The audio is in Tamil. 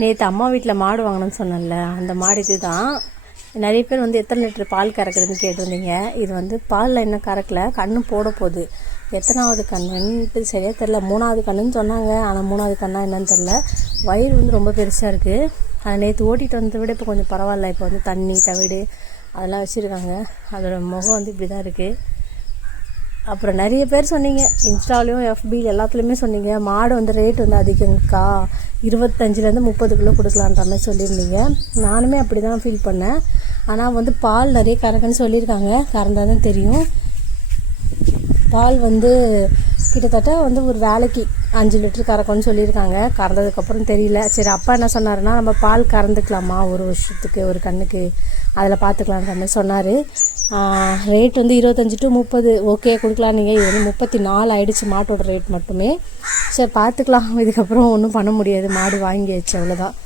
நேற்று அம்மா வீட்டில் மாடு வாங்கணும்னு சொன்னேன்ல, அந்த மாடு இது தான். நிறைய பேர் வந்து எத்தனை லிட்டர் பால் கறக்குதுன்னு கேட்டிருந்தீங்க. இது வந்து பாலில் இன்னும் கறக்கலை, கண்ணு போட போகுது. எத்தனாவது கண்ணுன்ட்டு சரியாக தெரில. 3வது கண்ணுன்னு சொன்னாங்க, ஆனால் 3வது கண்ணா என்னன்னு தெரில. வயிறு வந்து ரொம்ப பெருசாக இருக்குது. அதை நேற்று ஓட்டிகிட்டு வந்ததை விட இப்போ கொஞ்சம் பரவாயில்ல. இப்போ வந்து தண்ணி தவிடு அதெல்லாம் வச்சுருக்காங்க. அதோட முகம் வந்து இப்படி தான் இருக்குது. அப்புறம் நிறைய பேர் சொன்னீங்க, இன்ஸ்டாலையும் எஃபியில் எல்லாத்துலேயுமே சொன்னீங்க, மாடு வந்து ரேட் வந்து அதிகங்கக்கா, 25லேருந்து 30 கிலோ கொடுக்கலான்ற மாதிரி சொல்லியிருந்தீங்க. நானுமே அப்படி தான் ஃபீல் பண்ணேன். ஆனால் வந்து பால் நிறைய கறக்குன்னு சொல்லியிருக்காங்க. கறந்தால் தான் தெரியும். பால் வந்து கிட்டத்தட்ட வந்து ஒரு வேலைக்கு 5 லிட்டர் கறக்கும்னு சொல்லியிருக்காங்க. கறந்ததுக்கப்புறம் தெரியல. சரி, அப்பா என்ன சொன்னாருன்னா, நம்ம பால் கறந்துக்கலாமா ஒரு வருஷத்துக்கு ஒரு கண்ணுக்கு, அதில் பார்த்துக்கலான்ற மாதிரி சொன்னார். ரேட் வந்து 25 to 30 ஓகே கொடுக்கலாம். நீங்கள் இது வந்து 34 ஆகிடுச்சு மாட்டோட ரேட் மட்டுமே. சரி பார்த்துக்கலாம், இதுக்கப்புறம் ஒன்றும் பண்ண முடியாது, மாடு வாங்கியாச்சு, அவ்வளோதான்.